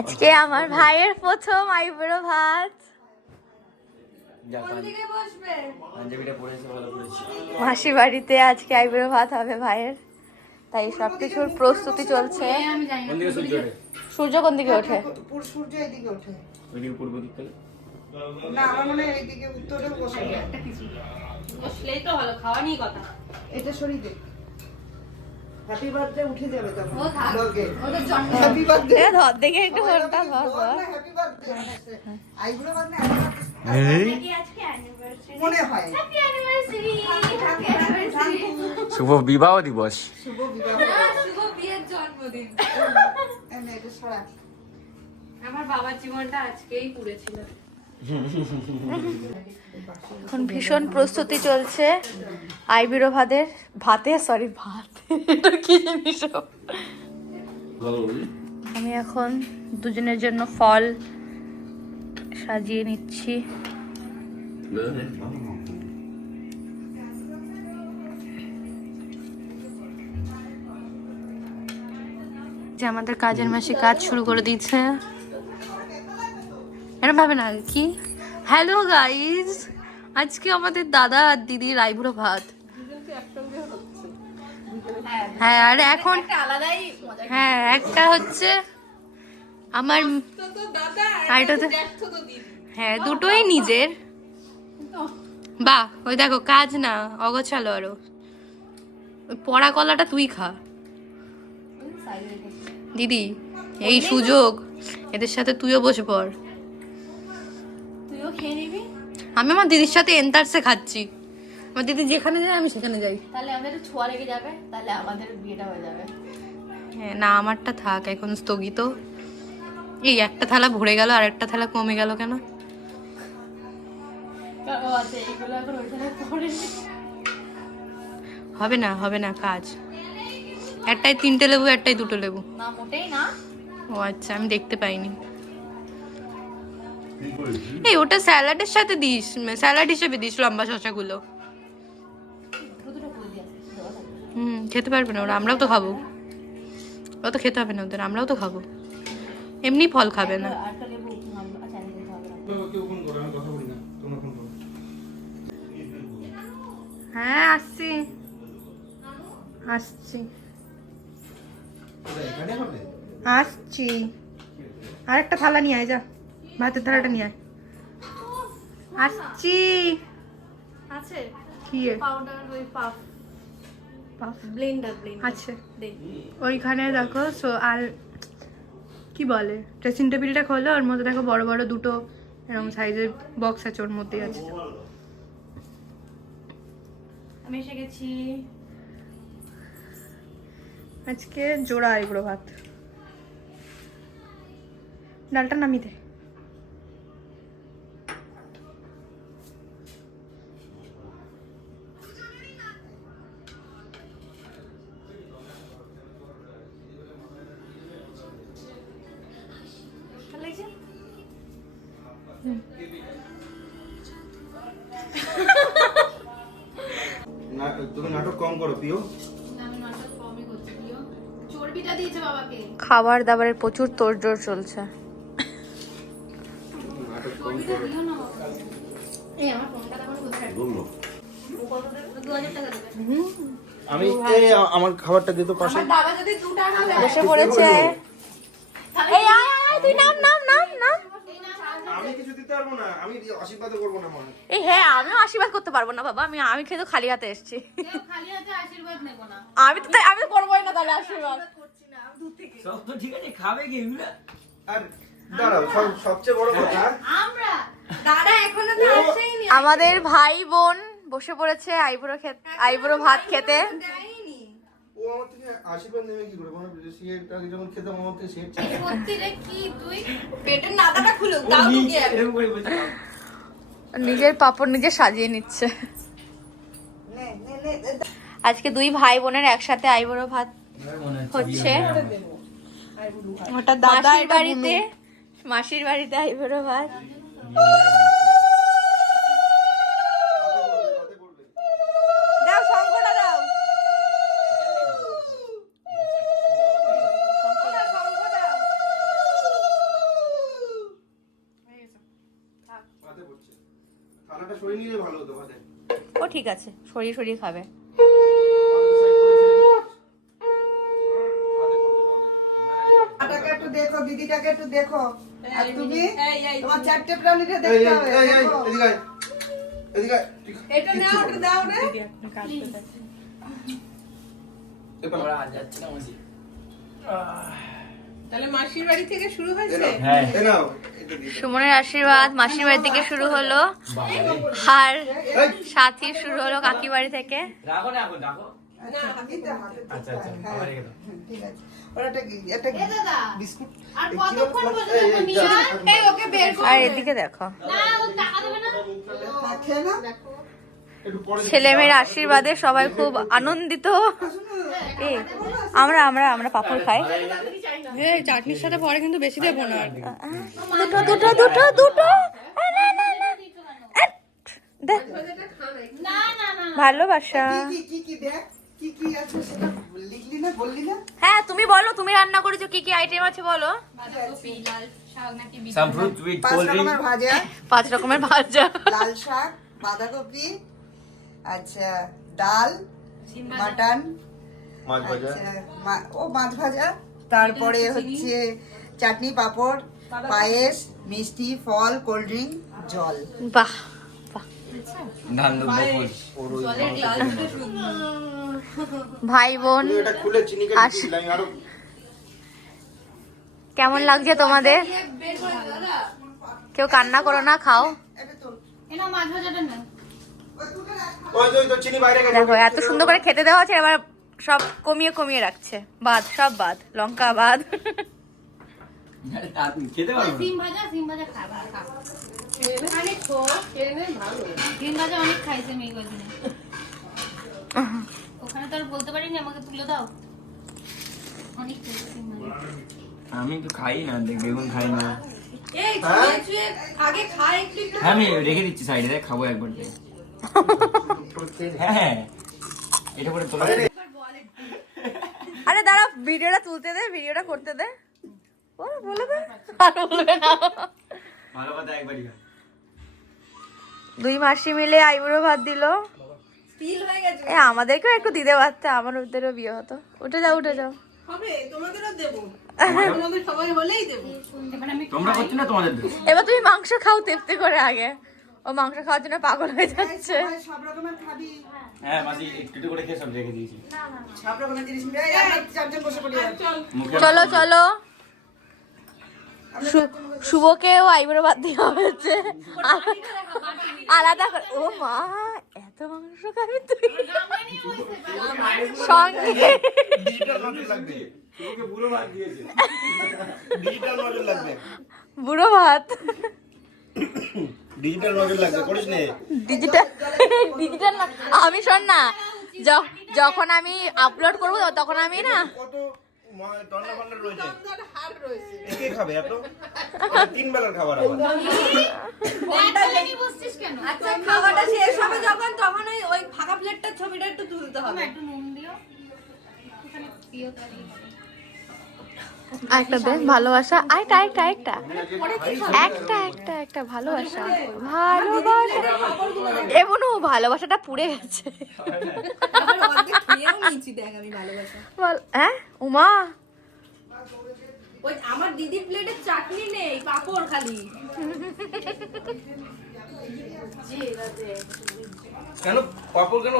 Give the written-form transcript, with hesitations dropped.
আজকে আমার ভাইয়ের প্রথম আইবুড়ো ভাত। মাসির বাড়িতে আজকে আইবুড়ো ভাত হবে ভাইয়ের, তাই সবকিছুর প্রস্তুতি চলছে। সূর্য কোন দিকে ওঠে? সূর্য এইদিকে ওঠে। পূর্ব দিকে না, আমার মনে হয় এইদিকে উত্তরে বসে একটা কিছু বসলেই তো ভালো, খাওয়া নিয়ে কথা। এটা সরিয়ে দে। হ্যাপি বার্থডে উঠে যাবে তখন ব্লগে। ওদের জন্ম হ্যাপি বার্থডে ধর দেখে একটু ফোনটা ধর ধর। হ্যাপি বার্থডে আইবুড়ো বার্থডে এই আজকে অ্যানিভার্সারি মনে হয়। হ্যাপি অ্যানিভার্সারি, হ্যাপি অ্যানিভার্সারি, শুভ বিবাহ দিবস। শুভ বিবাহ, শুভ বিয়ের জন্মদিন। এমনি এটা সারা আমার বাবার জীবনটা আজকেই পুরে ছিল। এখন ভীষণ প্রস্তুতি চলছে আইবুড়ো ভাতের। ভাত এটা কি জিনিস? আমি এখন দুজনের জন্য ফল সাজিয়ে নিচ্ছি। যে আমাদের কাজের মাসে কাজ শুরু করে দিয়েছে। এরকম ভাবে না কি? হ্যালো গাইজ, আজকে আমাদের দাদা আর দিদির আইবুড়ো ভাত। হ্যাঁ, আর এখন হ্যাঁ একটা হচ্ছে আমার, হ্যাঁ দুটোই নিজের। বাহ, ওই দেখো কাজ না অগোছালো আরো। পড়া কলাটা তুই খা দিদি, এই সুযোগ, এদের সাথে তুইও বসে পড়। আমি আমার দিদির সাথে এন্টারসে খাচ্ছি। আমার দিদি যেখানে যায় আমি সেখানে যাই। তাহলে আমাদের ছোঁয়া লেগে যাবে, তাহলে আমাদের বিয়েটা হয়ে যাবে। হ্যাঁ না, আমারটা থাক এখন স্থগিত। এই একটা থালা ভরে গেল আর একটা থালা কমে গেল কেন? হবে না হবে না কাজ। একটাই 3টে লেবু, একটাই 2টো লেবু। না মোটেই না। ও আচ্ছা, আমি দেখতে পাইনি। এই ওটা স্যালাডের সাথে দিস, স্যালাড হিসেবে দিস লম্বা শসাগুলো। খেতে পারবে না ওরা, আমরাও তো খাবো। ও তো খেতে হবে না ওদের, আমরাও তো খাবো। এমনি ফল খাবে না। হ্যাঁ আসছি আসছি আসছি। আরেকটা থালা নিয়ে আয়, যা ভাতের থালাটা নিয়ে আয়। আসছি। আছে কি পাউডার, ওই পাফ ব্লেন্ডার আচ্ছা ওইখানে দেখো। আর কি বলে, ড্রেসিং টেবিলটা খোলো, ওর মধ্যে দেখো বড় বড় 2টো এরকম সাইজের বক্স আছে, ওর মধ্যেই আছে। আমি এসে গেছি। আজকে জোড়া আইবুড়ো ভাত। ডালটা নামিয়ে দে। তুমি নাটক কম করো প্রিয়। খাবার দাবারের প্রচুর তোড়জোড় চলছে। আমি এই আমার খাবারটা দিতে পাশে বসে পড়েছে। এই আয় আয়, তুই নাম নাম নাম নাম। আমি কিছু দিতে পারবো না, আমি আশীর্বাদ করব না মনে। এই হ্যাঁ, আমিও আশীর্বাদ করতে পারবো না বাবা। আমি খেয়ে তো খালি হাতে এসেছি। খালি হাতে আশীর্বাদ নেব না। আমি তো করবোই না তাহলে আশীর্বাদ। সব তো ঠিক আছে, খাবে কি এগুলা? আর দাঁড়াও, সবচেয়ে বড় কথা আমরা দাদা এখনো তো আসেইনি। আমাদের ভাই বোন বসে পড়েছে আইবুড়ো ভাত খেতে। ও আমার থেকে আশীর্বাদ নেবে কি করে? মানে সিগারেটটা যখন খেতাম আমার থেকে সিগারেট চাই। সত্যি রে, কি তুই পেটের নাদাটা খুলে দাও ঢুকে এরকম করে বলছে। নিজের পাপড় নিজে সাজিয়ে নিচ্ছে। আজকে 2 ভাই বোনের একসাথে আইবুড়ো ভাত হচ্ছে। ওটা দাদার বাড়িতে, মাসির বাড়িতে আইবুড়ো ভাত। দাও শঙ্খটা দাও। শঙ্খ দাও। ঢাকনাটা সরিয়ে নিলে ভালো হতো ভাতে। ও ঠিক আছে, সরিয়ে সরিয়ে খাবে। আটাকে একটু দেখো, দিদিটাকে একটু দেখো। আর তুমি তোমার চারটে প্রাণীকে দেখতে হবে। দেখো। এদিকে আয়, এদিকে আয়। এটা নাও, ওটা দাও রে। আমরা আজ যাচ্ছি না মাসি। তাহলে মাসির বাড়ি থেকে শুরু হয়েছে। হ্যাঁ এই নাও, এটা দিয়ে দাও। সুমনের আশীর্বাদ মাসির বাড়ি থেকে শুরু হলো, আর সাথীর শুরু হলো কাকি বাড়ি থেকে। রাখো না এখন রাখো। না, হাতে হাতে। আচ্ছা আচ্ছা আবার রেখে দাও। ঠিক আছে। ওটা কি? এটা কি? বিস্কুট। আর কতক্ষণ পর্যন্ত নিয়ে এই ওকে বের করে আর এদিকে দেখো, না ও টাকা দেবে না খেয়ে না? একটু পরে ছেলেমেয়ের আশীর্বাদে সবাই খুব আনন্দিত। এই আমরা আমরা আমরা পাপড় খাই, চাটনির সাথে পরে কিন্তু বেশি দেবো না। দুটো দুটো দুটো দুটো না না না দে, না না না ভালোবাসা। কি দেখ? কি আছে সেটা লিখলি না, বললি না? হ্যাঁ তুমি বলো, তুমি রান্না করেছো, কি কি আইটেম আছে বলো। বাঁধাকপি লাল শাক নাকি সাম ফ্রুট উইথ 5 কোল্ড ড্রিঙ্ক। রকমের ভাজা, 5 রকমের ভাজা, লাল শাক, বাঁধাকপি, আচ্ছা ডাল, মাটন, মাছ ভাজা। আচ্ছা মাছ ভাজা, তারপরে হচ্ছে চাটনি, পাঁপড়, পায়েস, মিষ্টি, ফল, কোল্ড ড্রিঙ্ক, জল। বাহ বাহ। ধান দুধ বকুল। জলের গ্লাস ভাই বোন তুমি এটা খুলে চিনি কেটে আস- দিলাম আরো। কেমন লাগছে তোমাদের? বের করে দাদা কেউ কান্না করো না, খাও। এটা তোর এনা মাছ ভাজাটা না ওই তো চিনি বাইরে গেছে। দেখো এত সুন্দর করে খেতে দেওয়া আছে, এবার সব কমিয়ে কমিয়ে রাখছে। বাদ, সব বাদ, লঙ্কা বাদ। আরে তা তুমি খেতে পারো না। সিম ভাজা খাবা খা অনেক খো সিম ভাজা অনেক খাইছে মেয়ে কদিনে ওখানে তো আর বলতে পারিনি আমাকে তুলে দাও অনেক খাইছে সিম ভাজা আমি তো খাই না, দেখ বেগুন খাই না। এই ছুঁয়ে ছুঁয়ে আগে খাই একটু। হ্যাঁ আমি রেখে দিচ্ছি সাইডে, খাবো একবার দিয়ে। হ্যাঁ এটা করে তোলা। আরে দাঁড়া, ভিডিওটা তুলতে দে, ভিডিওটা করতে দে। বলে দে, আর বলবে না। ভালো কথা একবারই খা। 2 মাসি মিলে আইবুড়ো ভাত দিল। স্টিল হয়ে গেছে। এ আমাদেরকেও একটু দিতে পারতে, আমার ওদেরও বিয়ে হতো। উঠে যাও উঠে যাও। হবে তোমাদেরও দেব। তোমাদের সবাই হলেই দেব। এবার আমি তোমরা করছো না তোমাদের দোষ। এবার তুমি মাংস খাও তেপ্তে করে আগে, ও মাংস খাওয়ার জন্য পাগল হয়ে যাচ্ছে। সবাই সব রকমের খাবি। হ্যাঁ মাসি একটু একটু করে খেয়ে সব রেখে দিয়েছি। সব রকমের জিনিস মিলে আমরা চারজন বসে পড়ি। চল। মুখে চলো চলো, শুভকেও আইবুড়ো ভাত দেওয়া হয়েছে আলাদা করে। ও মা, এত মাংস খাবি তুই সঙ্গে? ডিজিটাল নজর লাগবে। ওকে পুরো ভাত দিয়েছে। ডিজিটাল নজর লাগবে। বুড়ো ভাত, ডিজিটাল নজর লাগবে, করিস নে। ডিজিটাল ডিজিটাল না। আমি শোন না, যখন আমি আপলোড করবো তখন আমি না কত টন্ডা ফন্ডা রয়েছে। হাড় রয়েছে। কে খাবে এত? 3 বেলার খাবার আবার। ফোনটা নিয়ে বসছিস কেন আচ্ছা খাওয়াটা শেষ হবে যখন, তখন ওই ফাঁকা প্লেটটার ছবিটা একটু তুলতে হবে। একটু নুন দিও ওখানে দিও তাহলে একটা দে, ভালোবাসা, আরেকটা আরেকটা আরেকটা একটা একটা একটা ভালোবাসা, ভালোবাসা। এমনও ভালোবাসাটা পুড়ে গেছে। খেয়েও নিয়েছি দেখ আমি ভালোবাসা। বল, হ্যাঁ উমা, ওই আমার দিদির প্লেটে চাটনি নেই, পাঁপড় খালি। কেন পাপড় কেন